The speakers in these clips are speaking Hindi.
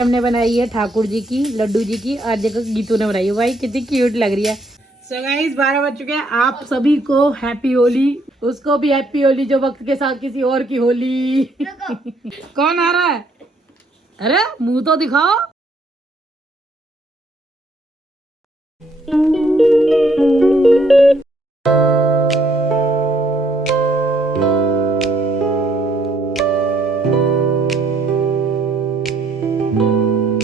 हमने बनाई है ठाकुर जी की, लड्डू जी की, और देखो गीतू ने बनाई है। भाई कितनी क्यूट लग रही है। सो गाइस 12 बज चुके हैं। आप सभी को हैप्पी होली, उसको भी हैप्पी होली जो वक्त के साथ किसी और की होली। कौन आ रहा है? अरे मुंह तो दिखाओ।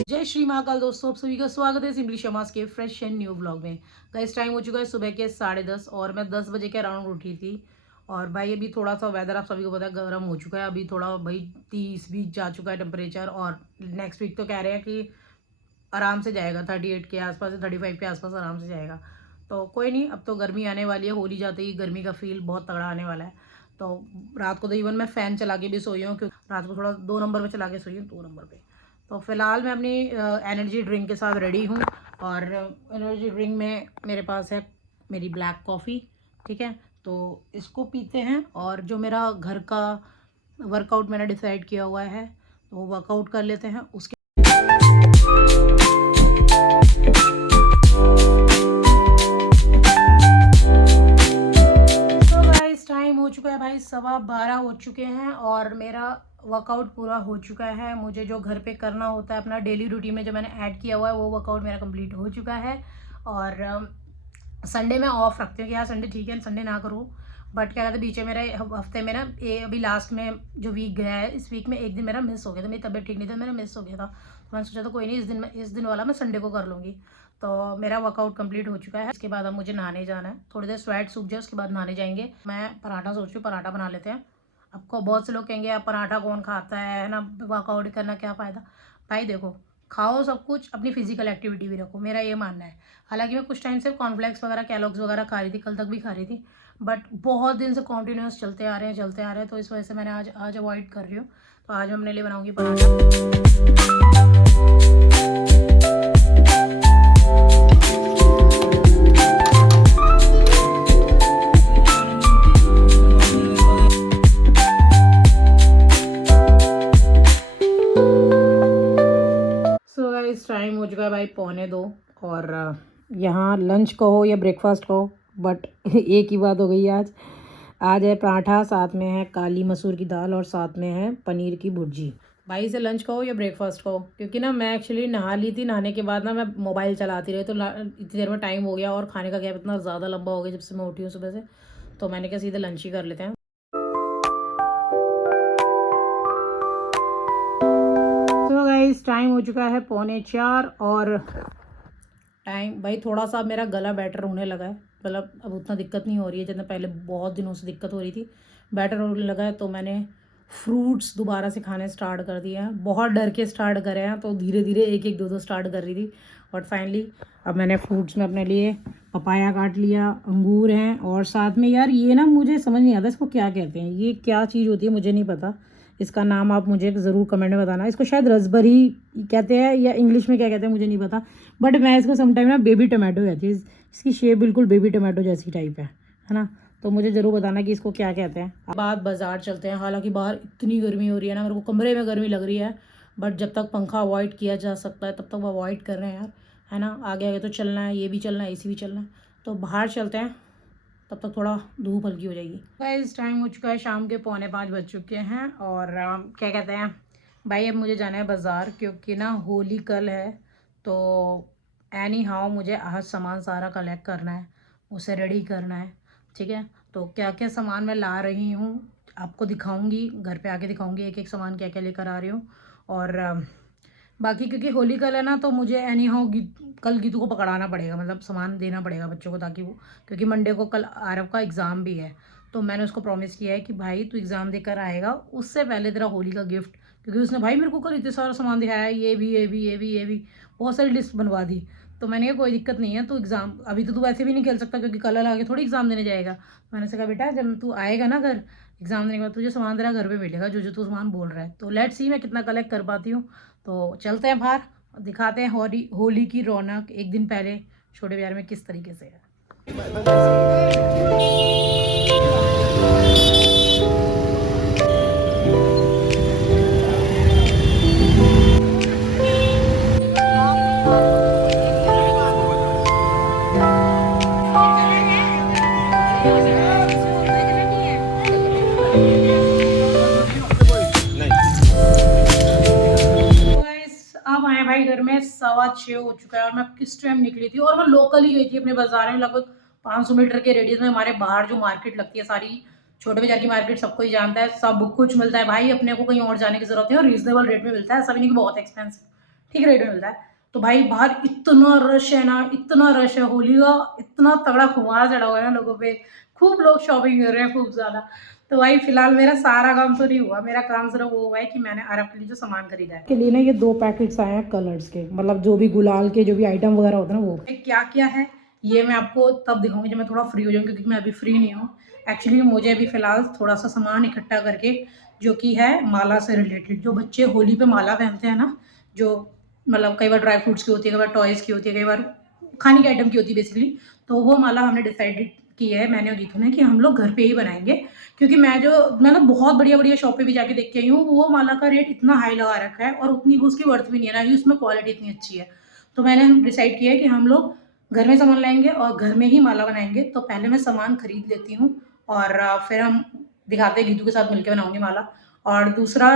जय श्री महाकाल दोस्तों, आप सभी का स्वागत है सिंपली शमास के फ्रेश एंड न्यू ब्लॉग में। गाइस टाइम हो चुका है सुबह के 10:30 और मैं 10 बजे के अराउंड उठी थी। और भाई अभी थोड़ा सा वेदर आप सभी को पता है गर्म हो चुका है। अभी थोड़ा भाई 30-20 जा चुका है टेम्परेचर, और नेक्स्ट वीक तो कह रहे हैं कि आराम से जाएगा 38 के आसपास, 35 के आसपास आराम से जाएगा। तो कोई नहीं, अब तो गर्मी आने वाली है। होली जाते ही गर्मी का फील बहुत तगड़ा आने वाला है। तो रात को तो इवन मैं फ़ैन चला के भी सोई हूँ, क्योंकि रात को थोड़ा 2 नंबर पे चला के सोई हूँ, 2 नंबर पे। तो फिलहाल मैं अपनी एनर्जी ड्रिंक के साथ रेडी हूँ। और एनर्जी ड्रिंक में मेरे पास है मेरी ब्लैक कॉफ़ी, ठीक है। तो इसको पीते हैं, और जो मेरा घर का वर्कआउट मैंने डिसाइड किया हुआ है तो वो वर्कआउट कर लेते हैं। उसके टाइम हो चुका है भाई 12:15 हो चुके हैं, और मेरा वर्कआउट पूरा हो चुका है। मुझे जो घर पे करना होता है अपना डेली रूटीन में जो मैंने ऐड किया हुआ है वो वर्कआउट मेरा कंप्लीट हो चुका है। और संडे में ऑफ रखती हूँ कि यार संडे ठीक है, संडे ना करूँ। बट क्या कहते हैं, बीच में मेरे हफ्ते में ना अभी लास्ट में जो वीक गया है, इस वीक में एक दिन मेरा मिस हो गया था। मेरी तबीयत ठीक नहीं थी, मेरा मिस हो गया था। तो मैंने सोचा था कोई नहीं, इस दिन वाला मैं संडे को कर लूँगी। तो मेरा वर्कआउट कंप्लीट हो चुका है। इसके बाद अब मुझे नहाने जाना है। थोड़ी देर स्वेट सूख जाए उसके बाद नहाने जाएंगे। मैं पराठा सोच रही हूँ, पराठा बना लेते हैं। आपको बहुत से लोग कहेंगे आप पराठा कौन खाता है ना, वर्कआउट करना क्या फ़ायदा। भाई देखो, खाओ सब कुछ, अपनी फिजिकल एक्टिविटी भी रखो, मेरा ये मानना है। हालांकि मैं कुछ टाइम से कॉर्नफ्लेक्स वगैरह कैलॉग्स वगैरह खा रही थी, कल तक भी खा रही थी। बट बहुत दिन से कॉन्टीन्यूस चलते आ रहे हैं, तो इस वजह से मैंने आज अवॉइड कर रही हूँ। तो आज मैं अपने लिए बनाऊँगी पराठा। सो गाइस टाइम हो चुका है भाई 1:45, और यहाँ लंच कहो या ब्रेकफास्ट कहो, बट एक ही बात हो गई है। आज है पराठा, साथ में है काली मसूर की दाल, और साथ में है पनीर की भुर्जी। भाई से लंच कहो या ब्रेकफास्ट कहो, क्योंकि ना मैं एक्चुअली नहा ली थी। नहाने के बाद ना मैं मोबाइल चलाती रही, तो इतनी देर में टाइम हो गया, और खाने का गैप इतना ज़्यादा लंबा हो गया जब से मैं उठी हूँ सुबह से। तो मैंने कहा सीधे लंच ही कर लेते हैं। तो गाइस टाइम हो चुका है 3:45, और टाइम भाई थोड़ा सा मेरा गला बेटर होने लगा है। मतलब अब उतना दिक्कत नहीं हो रही है जितना पहले बहुत दिनों से दिक्कत हो रही थी। बेटर होने लगा है, तो मैंने फ्रूट्स दोबारा से खाने स्टार्ट कर दिए हैं। बहुत डर के स्टार्ट करे हैं, तो धीरे धीरे एक एक दो दो स्टार्ट कर रही थी। बट फाइनली अब मैंने फ्रूट्स में अपने लिए पपाया काट लिया, अंगूर हैं, और साथ में यार ये ना मुझे समझ नहीं आता इसको क्या कहते हैं। ये क्या चीज़ होती है मुझे नहीं पता, इसका नाम आप मुझे ज़रूर कमेंट में बताना। इसको शायद रसबरी कहते हैं, या इंग्लिश में क्या कहते हैं मुझे नहीं पता। बट मैं इसको समटाइम ना बेबी टमाटो कहती हूँ। इसकी शेप बिल्कुल बेबी टमाटो जैसी टाइप है ना। तो मुझे ज़रूर बताना कि इसको क्या कहते हैं। बाद बाज़ार चलते हैं। हालांकि बाहर इतनी गर्मी हो रही है ना, मेरे को कमरे में गर्मी लग रही है। बट जब तक पंखा अवॉइड किया जा सकता है तब तक वो अवॉइड कर रहे हैं यार, है ना। आगे आगे तो चलना है, ये भी चलना है, AC भी चलना है। तो बाहर चलते हैं, तब तक थोड़ा धूप हल्की हो जाएगी। गाइस टाइम हो चुका है शाम के 4:45 बज चुके हैं, और क्या कहते हैं भाई अब मुझे जाना है बाज़ार, क्योंकि ना होली कल है। तो एनी हाउ मुझे आज सामान सारा कलेक्ट करना है, उसे रेडी करना है, ठीक है। तो क्या क्या सामान मैं ला रही हूँ आपको दिखाऊंगी, घर पे आके दिखाऊंगी एक एक सामान क्या क्या लेकर आ रही हूँ। और बाकी क्योंकि होली कल है ना, तो मुझे एनी हाउ कल गीतू को पकड़ाना पड़ेगा, मतलब सामान देना पड़ेगा बच्चों को, ताकि वो, क्योंकि मंडे को कल आरव का एग्ज़ाम भी है। तो मैंने उसको प्रॉमिस किया है कि भाई तू एग्ज़ाम देकर आएगा, उससे पहले तेरा होली का गिफ्ट, क्योंकि उसने भाई मेरे को कल इतने सारा सामान दिखाया है, ये भी ये भी ये भी ये भी, बहुत सारी लिस्ट बनवा दी। तो मैंने कहा कोई दिक्कत नहीं है, तो एग्ज़ाम अभी तो तू वैसे भी नहीं खेल सकता, क्योंकि कल आगे थोड़ी एग्ज़ाम देने जाएगा। मैंने से कहा बेटा जब तू आएगा ना घर एग्ज़ाम देने के बाद, तुझे सामान तेरा घर पे मिलेगा जो जो तू सामान बोल रहा है। तो लेट्स सी मैं कितना कलेक्ट कर पाती हूँ। तो चलते हैं बाहर, दिखाते हैं होली की रौनक एक दिन पहले छोटे प्यार में किस तरीके से है। 6:15 हो चुका है और मैं किस टाइम निकली थी, और मैं लोकल ही गई थी अपने बाजार में। लगभग 500 मीटर के रेडियस में हमारे बाहर जो मार्केट लगती है, सारी छोटे बाजार की मार्केट सबको ही जानता है, सब कुछ मिलता है भाई, अपने को कहीं और जाने की जरूरत है, और रीजनेबल रेट में मिलता है, ऐसा भी नहीं कि बहुत एक्सपेंसिव, ठीक रेट में मिलता है। तो भाई बाहर इतना रश है ना, इतना रश है, होली का इतना तगड़ा खुमार चढ़ा हुआ है ना लोगों पे, खूब लोग शॉपिंग कर रहे हैं, खूब ज्यादा। तो भाई फिलहाल मेरा सारा काम तो नहीं हुआ, मेरा काम सिर्फ वो हुआ है कि मैंने अरब के लिए जो सामान खरीदा है के लिए ना, ये 2 पैकेट्स आए हैं कलर्स के, मतलब जो भी गुलाल के जो भी आइटम वगैरह होते हैं ना, वो क्या क्या है ये मैं आपको तब दिखाऊंगी जब मैं थोड़ा फ्री हो जाऊँ, क्योंकि मैं अभी फ्री नहीं हूँ। एक्चुअली मुझे अभी फिलहाल थोड़ा सा सामान इकट्ठा करके, जो कि है माला से रिलेटेड, जो बच्चे होली पे माला पहनते हैं ना, जो मतलब कई बार ड्राई फ्रूट्स की होती है, कई बार टॉयज़ की होती है, कई बार खाने के आइटम की होती है बेसिकली। तो वो माला हमने डिसाइडेड की है, मैंने और गीतू ने, कि हम लोग घर पे ही बनाएंगे। क्योंकि मैं ना बहुत बढ़िया बढ़िया शॉप पे भी जाके देख के आई हूँ, वो माला का रेट इतना हाई लगा रखा है और उतनी वो उसकी वर्थ भी नहीं है, ना ही उसमें क्वालिटी इतनी अच्छी है। तो मैंने डिसाइड किया है कि हम लोग घर में सामान लाएंगे और घर में ही माला बनाएंगे। तो पहले मैं सामान खरीद लेती हूँ और फिर हम दिखाते हैं, गीतू के साथ मिलकर बनाऊंगी माला। और दूसरा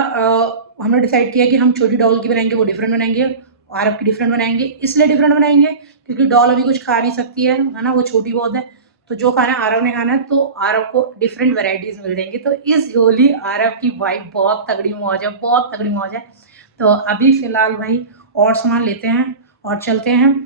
हमने डिसाइड किया कि हम छोटी डॉल की बनाएंगे, वो डिफरेंट बनाएंगे, आरब की डिफरेंट बनाएंगे। इसलिए डिफरेंट बनाएंगे क्योंकि डॉल अभी कुछ खा नहीं सकती है ना, वो छोटी बहुत है। तो जो खाना आरव ने खाना है, तो आरव को डिफरेंट वैरायटीज मिल जाएंगी। तो इस होली आरव की वाइब बहुत तगड़ी मौज है, बहुत तगड़ी मौज है। तो अभी फिलहाल भाई और सामान लेते हैं और चलते हैं।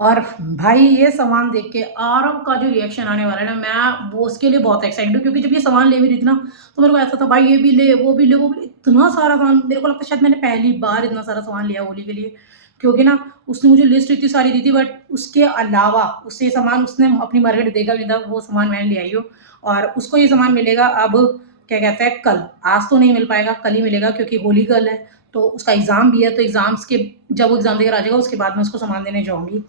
और भाई ये सामान देख के आरव का जो रिएक्शन आने वाला है ना, मैं वो उसके लिए बहुत एक्साइटेड हूँ। क्योंकि जब ये सामान ले भी रही थी ना, तो मेरे को ऐसा था भाई ये भी ले, वो भी ले, वो भी ले, इतना सारा सामान। मेरे को लगता है शायद मैंने पहली बार इतना सारा सामान लिया होली के लिए। क्योंकि ना उसने मुझे लिस्ट इतनी सारी दी थी, बट उसके अलावा उससे सामान उसने अपनी मार्केट देगा भी था, वो सामान मैंने ले आई हूँ। और उसको ये सामान मिलेगा अब, क्या कहते हैं, कल। आज तो नहीं मिल पाएगा, कल ही मिलेगा, क्योंकि होली कल है। तो उसका एग्ज़ाम भी है, तो एग्ज़ाम्स के जब वो एग्ज़ाम देकर आ जाएगा, उसके बाद मैं उसको सामान देने जाऊँगी।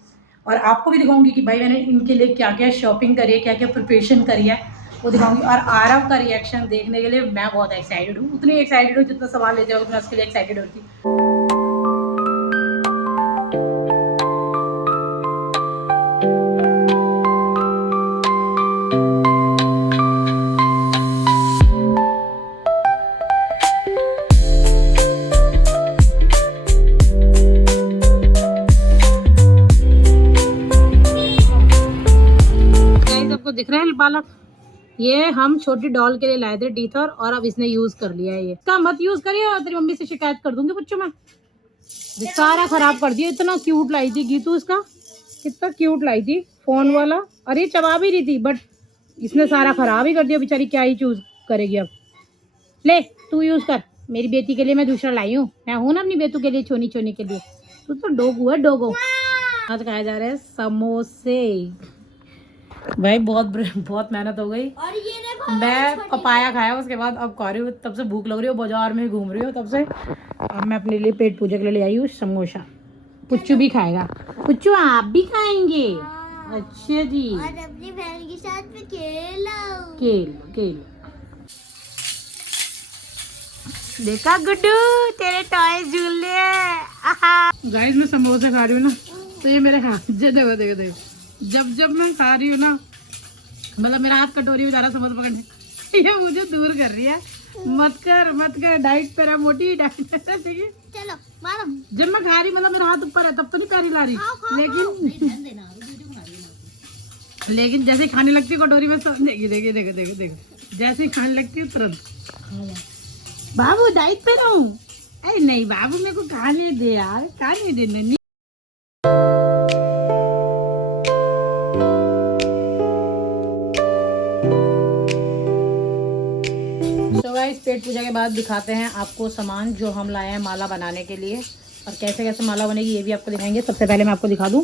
और आपको भी दिखाऊंगी कि भाई मैंने इनके लिए क्या क्या शॉपिंग करी है, क्या क्या प्रिपरेशन करी है, वो दिखाऊंगी। और आरव का रिएक्शन देखने के लिए मैं बहुत एक्साइटेड हूँ, उतनी एक्साइटेड हूँ जितना सवाल लेते हो मैं उसके लिए एक्साइटेड होती। आपको दिख रहा है बालक, ये हम छोटी डॉल के लिए लाए थे टीथर, और अब इसने यूज कर लिया है। ये इसका मत यूज करिए, तेरी मम्मी से शिकायत कर दूंगी बच्चों में। सारा खराब कर दिया। इतना क्यूट लाई थी गीतू, इसका कितना क्यूट लाई थी फोन वाला, और ये चबा भी रही थी, बट इसने सारा खराब ही कर दिया। बेचारी क्या ही चूज करेगी अब। ले तू यूज कर, मेरी बेटी के लिए मैं दूसरा लाई हूँ। मैं हूँ ना अपनी बेटू के लिए, छोनी छोनी के लिए। तू तो डोगू है, डोगो। आज खाए जा रहे हैं समोसे। भाई बहुत मेहनत हो गई। और ये देखो, मैं पपाया खाया उसके बाद अब खा रही हूँ। तब से भूख लग रही हो, बाजार में घूम रही हूँ तब से। अब मैं अपने लिए पेट पूजा के लिए ले आई हूँ समोसा। पुच्चू भी खाएगा। पुच्चू आप भी खाएंगे? अच्छा जी। और अपनी बहन के साथ में खेलो। देखा गुड्डू, तेरे टॉयज झूल रहे हैं। गाइस मैं समोसे खा रही हूँ ना, तो ये मेरे हाथ देखो जब मैं खा रही हूँ ना, मतलब मेरा हाथ कटोरी में जा रहा समोसा पकड़ने, ये मुझे दूर कर रही है। मत कर, डाइट पे रहा, मोटी डाइट पे रहा, ठीक है। चलो मारो। जब मैं खा रही, मतलब मेरा हाथ ऊपर है, तब तो नहीं पैरी ला रही। लेकिन जैसे ही खाने लगती है कटोरी में, देखो जैसे ही खाने लगती है तुरंत। बाबू डाइट पे रहूं? अरे नहीं बाबू, मेरे को खाने दे यार, खाने दे। पेट पूजा के बाद दिखाते हैं आपको सामान जो हम लाए हैं माला बनाने के लिए, और कैसे कैसे माला बनेगी ये भी आपको दिखाएंगे। सबसे पहले मैं आपको दिखा दूं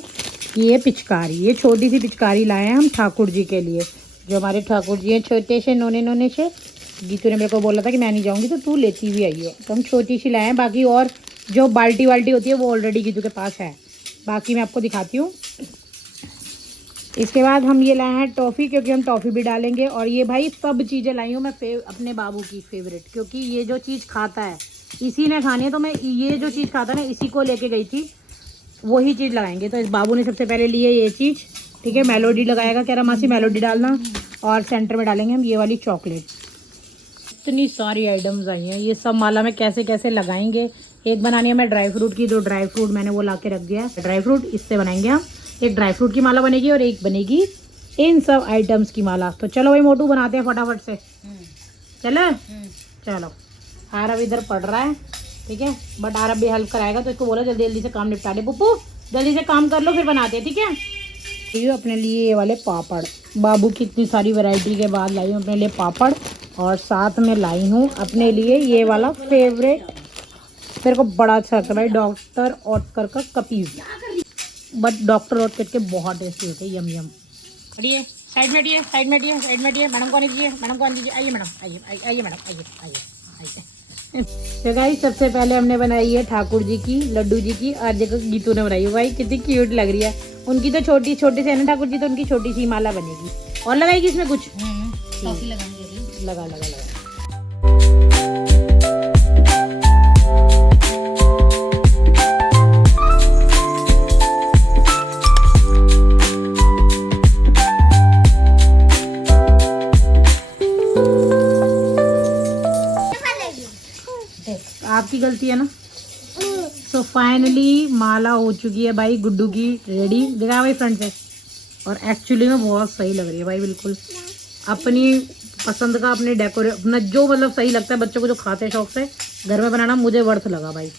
कि ये पिचकारी, ये छोटी सी पिचकारी लाए हैं हम ठाकुर जी के लिए। जो हमारे ठाकुर जी हैं छोटे से नोने से, गीतू ने मेरे को बोला था कि मैं नहीं जाऊंगी तो तू लेती हुई आई हो, तो हम छोटी सी लाए हैं। बाकी और जो बाल्टी वाल्टी होती है वो ऑलरेडी गीतू के पास है। बाकी मैं आपको दिखाती हूँ। इसके बाद हम ये लाए हैं टॉफ़ी, क्योंकि हम टॉफ़ी भी डालेंगे। और ये भाई सब चीज़ें लाई हूँ मैं अपने बाबू की फेवरेट, क्योंकि ये जो चीज़ खाता है इसी ने खानी है। तो मैं ये जो चीज़ खाता है ना, इसी को लेके गई थी, वही चीज़ लगाएंगे। तो इस बाबू ने सबसे पहले लिए ये चीज़, ठीक है। मेलोडी लगाएगा, कह रहा मासी मेलोडी डालना। और सेंटर में डालेंगे हम ये वाली चॉकलेट। इतनी सारी आइटम्स आई हैं, ये सब माला में कैसे कैसे लगाएंगे एक बनानी है मैं ड्राई फ्रूट की, 2 ड्राई फ्रूट मैंने वो ला के रख दिया है। ड्राई फ्रूट इससे बनाएंगे हम, एक ड्राई फ्रूट की माला बनेगी और एक बनेगी इन सब आइटम्स की माला। तो चलो भाई मोटू बनाते हैं फटाफट से। चलो चलो। आरव इधर पढ़ रहा है, ठीक है, बट आरव भी हेल्प कराएगा, तो इसको बोला जल्दी जल्दी से काम निपटा दे। पुप्पू जल्दी से काम कर लो, फिर बनाते हैं, ठीक है। ये अपने लिए ये वाले पापड़, बाबू की इतनी सारी वैरायटी के बाद लाई हूँ अपने लिए पापड़, और साथ में लाई हूँ अपने लिए ये वाला फेवरेट, मेरे को बड़ा अच्छा लगता है भाई, डॉक्टर ओटकर का कपीज। बट डॉक्टर ओटकर के बहुत टेस्टी होते हैं, यम यम। हटिए साइड में, हटिए साइड में, हटिए साइड में, हटिए। मैडम को दीजिए, मैडम को दीजिए। आइए मैडम, आइए आइए मैडम, आइए आइए आइए। तो गाइस सबसे पहले हमने बनाई है ठाकुर जी की, लड्डू जी की, और देखो गीतू ने बनाई है भाई, कितनी क्यूट लग रही है। उनकी तो छोटी छोटी से है ना ठाकुर जी, तो उनकी छोटी सी माला बनेगी। और लगाएगी इसमें कुछ लगा लगा लगा। आपकी गलती है ना। तो फाइनली माला हो चुकी है भाई गुड्डू की रेडी, दिखा भाई फ्रंट से। और एक्चुअली में बहुत सही लग रही है भाई, बिल्कुल अपनी पसंद का, अपने डेकोरेट अपना जो मतलब सही लगता है बच्चों को, जो खाते हैं शौक से, घर में बनाना मुझे वर्थ लगा भाई।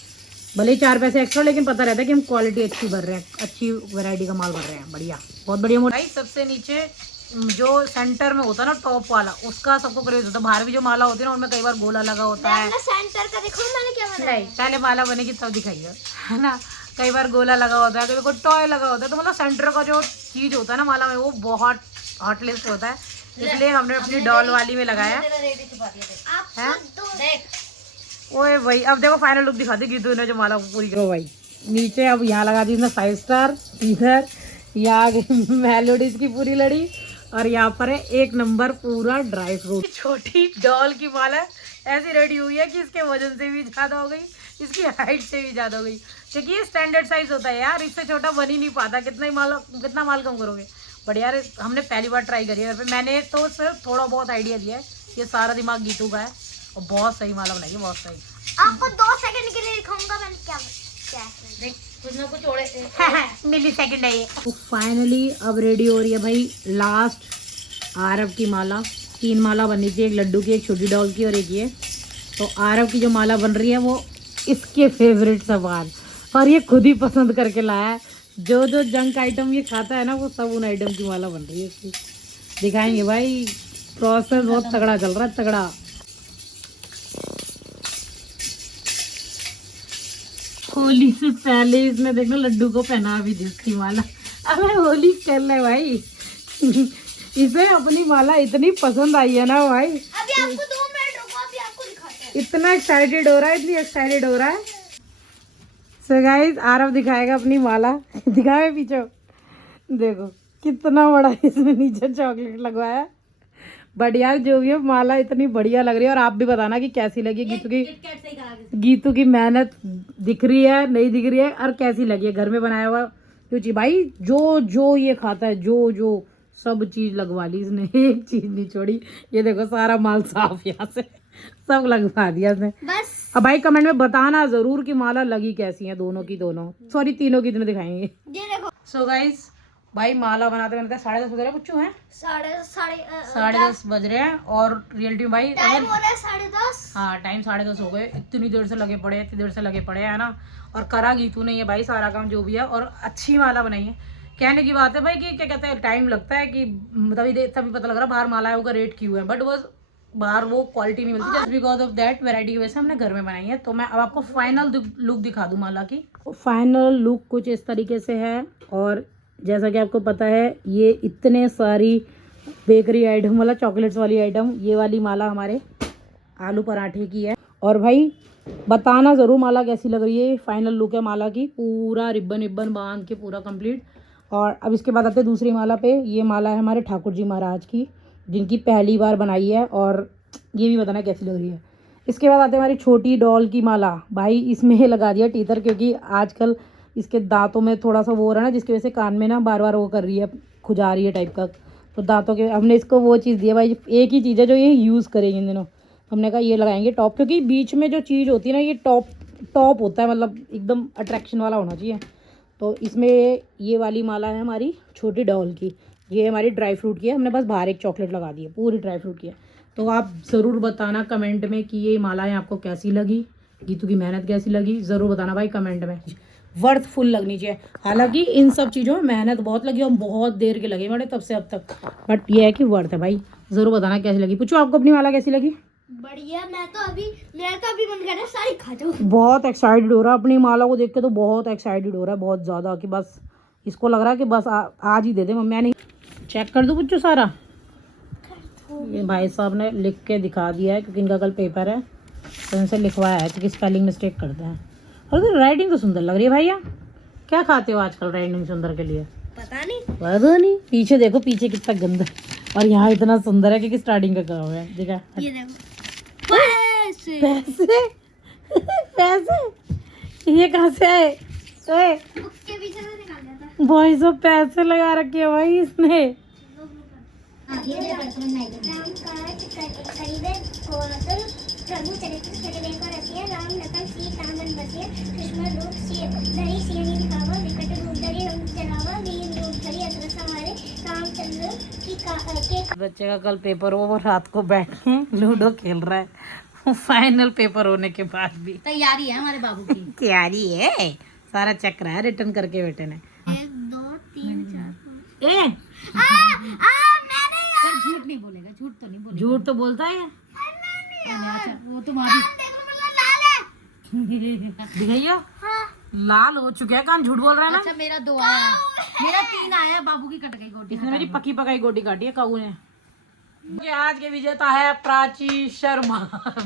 भले ही 4 पैसे एक्स्ट्रा, लेकिन पता रहता है कि हम क्वालिटी अच्छी भर रहे हैं, अच्छी वैरायटी का माल भर रहे हैं। बढ़िया, बहुत बढ़िया। भाई सबसे नीचे जो सेंटर में होता है ना टॉप वाला, उसका सबको क्रेज होता है। बाहर भी जो माला होती है ना, उनमें कई बार गोला लगा होता है। सेंटर का देखो मैंने क्या बनाया। नहीं, पहले माला बनेगी तब दिखाइए, है ना। कई बार गोला लगा होता है, कभी कोई टॉय लगा होता है, तो मतलब सेंटर का जो चीज होता है ना माला में, वो बहुत हॉट लिस्ट होता है, इसलिए हमने अपनी डॉल वाली में लगाया है। ओए भाई अब देखो फाइनल लुक दिखा दी गीतू ने जो माला पूरी करो भाई। नीचे अब यहाँ लगा दी 5 स्टार, इधर यहाँ मेलोडीज की पूरी लड़ी, और यहाँ पर है 1 नंबर पूरा ड्राई फ्रूट। छोटी डॉल की माला ऐसी रेडी हुई है कि इसके वजन से भी ज्यादा हो गई, इसकी हाइट से भी ज्यादा हो गई, क्योंकि ये स्टैंडर्ड साइज होता है यार, इससे छोटा बन ही नहीं पाता। कितना माल कम करोगे। बट यार हमने पहली बार ट्राई करी है घर पे, मैंने तो सिर्फ थोड़ा बहुत आइडिया दिया है, ये सारा दिमाग गीतू का है, और बहुत सही माला बनाई है, बहुत सही। आपको 2 सेकंड के लिए दिखाऊंगा मैंने क्या देख, कुछ ना कुछ ओढ़े मिली सेकंड है ये। तो फाइनली अब रेडी हो रही है भाई लास्ट आरव की माला। 3 माला बननी थी, एक लड्डू की, एक छोटी डॉल की, और एक ये। तो आरव की जो माला बन रही है वो इसके फेवरेट सामान, और ये खुद ही पसंद करके लाया है। जो जो जंक आइटम ये खाता है ना, वो सब उन आइटम की माला बन रही है इसकी। दिखाएंगे भाई, प्रोसेस बहुत तगड़ा चल रहा है, तगड़ा। होली से पहले इसने देखना लड्डू को पहना भी दी उसकी माला। अबे होली चल रहा है भाई। इसे अपनी माला इतनी पसंद आई है ना भाई, अभी आपको 2 मिनट रुको, अभी आपको दिखाते हैं। इतना एक्साइटेड हो रहा है, इतनी एक्साइटेड हो रहा है। सो गाइस आरव दिखाएगा अपनी माला। दिखाए पीछे, देखो कितना बड़ा इसमें नीचे चॉकलेट लगवाया है। बट यार जो भी है माला इतनी बढ़िया लग रही है, और आप भी बताना कि कैसी लगी। गीतू की मेहनत दिख रही है, नहीं दिख रही है, और कैसी लगी है घर में बनाया हुआ। क्योंकि भाई जो जो ये खाता है, जो जो सब चीज लगवा ली इसने, एक चीज नहीं छोड़ी। ये देखो सारा माल साफ यहाँ से सब लगवा दिया इसने बस। अब भाई कमेंट में बताना जरूर कि माला लगी कैसी है, दोनों की दोनों, सॉरी तीनों की इतने दिखाएंगे। ये देखो। सो गाइस भाई माला बनाते बनाते 10:30 बज रहे हैं, कुछ है 10:30 बज रहे हैं, और रियलिटी में भाई टाइम हो रहा है 10:30। हाँ टाइम 10:30 हो गए। इतनी देर से लगे पड़े, इतनी देर से लगे पड़े है ना। और करा गीतू ने ये भाई सारा काम जो भी है, और अच्छी माला बनाई है। कहने की बात है भाई कि क्या कहते हैं, टाइम लगता है कि तभी पता लग रहा बाहर मालाओं का रेट क्यों है, बट वो बाहर वो क्वालिटी नहीं मिलती, just because of that variety की वजह से हमने घर में बनाई है। तो मैं अब आपको फाइनल लुक दिखा दूं माला की। फाइनल लुक कुछ इस तरीके से है, और जैसा कि आपको पता है ये इतने सारी बेकरी आइटम वाला चॉकलेट्स वाली आइटम, ये वाली माला हमारे आलू पराठे की है। और भाई बताना ज़रूर माला कैसी लग रही है। फाइनल लुक है माला की, पूरा रिबन रिबन बांध के पूरा कंप्लीट। और अब इसके बाद आते हैं दूसरी माला पे। ये माला है हमारे ठाकुर जी महाराज की, जिनकी पहली बार बनाई है, और ये भी बताना कैसी लग रही है। इसके बाद आते हैं हमारी छोटी डॉल की माला। भाई इसमें लगा दिया टीतर, क्योंकि आजकल इसके दांतों में थोड़ा सा वो हो रहा है ना, जिसकी वजह से कान में ना बार बार वो कर रही है, खुजा रही है टाइप का। तो दांतों के हमने इसको वो चीज़ दी है भाई, एक ही चीज़ है जो ये यूज़ करेंगे इन दिनों। हमने कहा ये लगाएंगे टॉप, क्योंकि बीच में जो चीज़ होती है ना, ये टॉप टॉप होता है, मतलब एकदम अट्रैक्शन वाला होना चाहिए। तो इसमें ये वाली माला है हमारी छोटी डॉल की, ये हमारी ड्राई फ्रूट की है, हमने बस बाहर एक चॉकलेट लगा दी है, पूरी ड्राई फ्रूट की है। तो आप ज़रूर बताना कमेंट में कि ये मालाएं आपको कैसी लगी, गीतू की मेहनत कैसी लगी, ज़रूर बताना भाई कमेंट में। वर्थफुल लगनी चाहिए। हालांकि इन सब चीज़ों में मेहनत बहुत लगी और बहुत देर के लगे मैंने तब से अब तक, बट ये है कि वर्थ है भाई। ज़रूर बताना कैसी लगी। पूछो आपको अपनी माला कैसी लगी? बढ़िया। मेरा तो अभी मन कर रहा है सारी खा जाऊं। बहुत एक्साइटेड हो रहा है अपनी माला को देख के, तो बहुत एक्साइटेड हो रहा है, बहुत ज़्यादा, कि बस इसको लग रहा है कि बस आज ही दे दे मम्मी। नहीं चेक कर दूँ पुच्चू सारा? ये भाई साहब ने लिख के दिखा दिया है क्योंकि इनका कल पेपर है, तो इनसे लिखवाया है क्योंकि स्पेलिंग मिस्टेक करते हैं। और तो राइटिंग तो सुंदर लग रही है भैया। क्या खाते हो आजकल राइटिंग सुंदर के लिए? पता नहीं। पता नहीं। पीछे देखो, पीछे कितना गंदा और यहाँ इतना सुंदर है क्योंकि स्टार्टिंग का काम है। देखा? ये देखो पैसे पैसे पैसे ये कहाँ से आए? बुक के पीछे से निकाल दिया था। भाई सब पैसे लगा रखे हैं भाई इसने। प्रभु चरित्र चरित और रसिया राम लखन सीता मन बसिया कृष्ण रूप सिय धरि सियनि दिखावा विकट रूप धरि रंग चलावा वीर रूप धरि असुर संहारे रामचंद्र के बच्चे का कल पेपर हो, वो रात को बैठ के लूडो खेल रहा है फाइनल पेपर होने के बाद भी। तैयारी है हमारे बाबू की। तैयारी है, सारा चेक रहा है रिटर्न करके बेटे ने। 1 2 3 4 ए मैंने झूठ नहीं बोलेगा, झूठ तो नहीं बोलेगा। झूठ तो बोलता है। अच्छा वो तुम्हारी लाल है। दिखाइयो। लाल हो चुका है, कौन झूठ बोल रहा है ना? अच्छा मेरा 2 आया, मेरा 3 आया, बाबू की कट गई गोटी। इसने मेरी पकी पकाई गोटी काटी है काऊ ने। ये आज के विजेता है प्राची शर्मा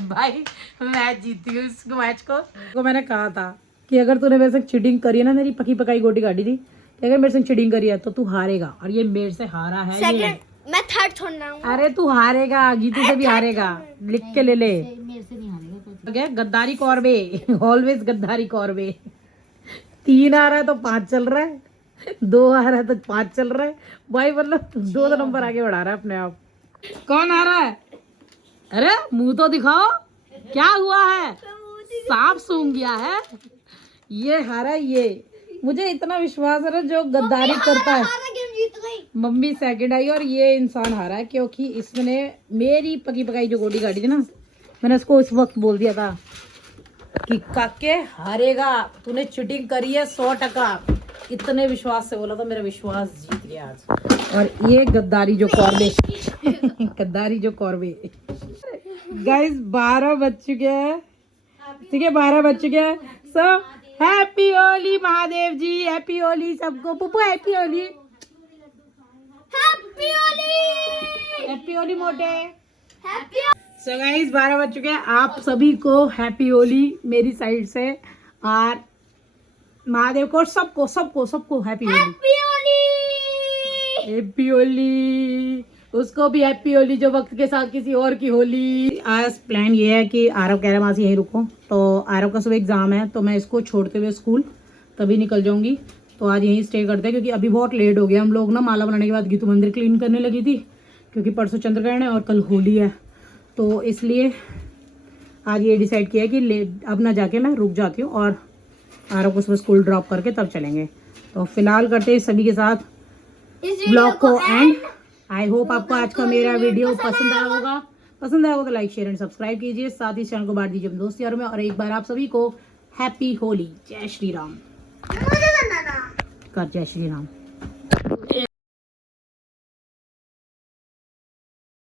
भाई मैं जीती हूँ इस मैच को मैंने कहा था कि अगर तूने मेरे से चीटिंग करी है ना, मेरी पकी पकाई गोटी काटी थी, कि अगर मेरे से चीटिंग करी है तो तू हारेगा, और ये मेरे से हारा है ये। मैं थर्ड छोड़ना हूँ। अरे तू हारेगा, गीतू से भी हारेगा, लिख के ले ले। मेरे से नहीं हारेगा क्या गद्दारी कौरबे ऑलवेज गद्दारी कौरबे। 3 आ रहा है तो 5 चल रहा है, 2 आ रहा है तो 5 चल रहा है भाई, मतलब 2 नंबर आगे बढ़ा रहा है अपने आप। कौन आ रहा है? अरे मुंह तो दिखाओ, क्या हुआ है? सांप सूंघ गया है? ये हारा ये। मुझे इतना विश्वास है ना, जो गद्दारी करता है। मम्मी सेकंड आई और ये इंसान हारा है, क्योंकि इसने मेरी पकी पकाई जो गोटी काटी थी ना, मैंने उसको इस वक्त बोल दिया था कि काके हारेगा, तूने चीटिंग करी है 100%। इतने विश्वास से बोला था, मेरा विश्वास जीत गया आज। और ये गद्दारी जो कौरबे गद्दारी जो कौरबे। गाइस 12 बज चुके हैं, ठीक है 12 बज चुके हैं। सब हैप्पी होली महादेव जी, हैप्पी होली सबको। पुप्पू हैप्पी होली, हैप्पी होली मोटे। सो गाइस 12 बज चुके हैं, आप सभी को हैप्पी होली मेरी साइड से, और महादेव को सबको सबको सबको हैप्पी होली। हैप्पी होली उसको भी हैप्पी होली, जो वक्त के साथ किसी और की होली। आज प्लान ये है कि आरव कह रहा है मासी यहीं रुको, तो आरव का सुबह एग्ज़ाम है, तो मैं इसको छोड़ते हुए स्कूल तभी निकल जाऊंगी। तो आज यहीं स्टे करते हैं क्योंकि अभी बहुत लेट हो गया। हम लोग ना माला बनाने के बाद गीतू मंदिर क्लीन करने लगी थी, क्योंकि परसों चंद्रग्रहण है और कल होली है, तो इसलिए आज ये डिसाइड किया है कि अब ना जाके मैं रुक जाती हूँ और आरव को सुबह स्कूल ड्रॉप करके तब चलेंगे। तो फिलहाल करते हैं सभी के साथ ब्लॉग को एंड। आई होप आपको आज का मेरा वीडियो पसंद आया होगा। पसंद आया होगा तो लाइक शेयर एंड सब्सक्राइब कीजिए, साथ ही चैनल को बांट दीजिए अपने दोस्त यारों में। और एक बार आप सभी को हैप्पी होली। जय श्री राम। कर जय श्री राम।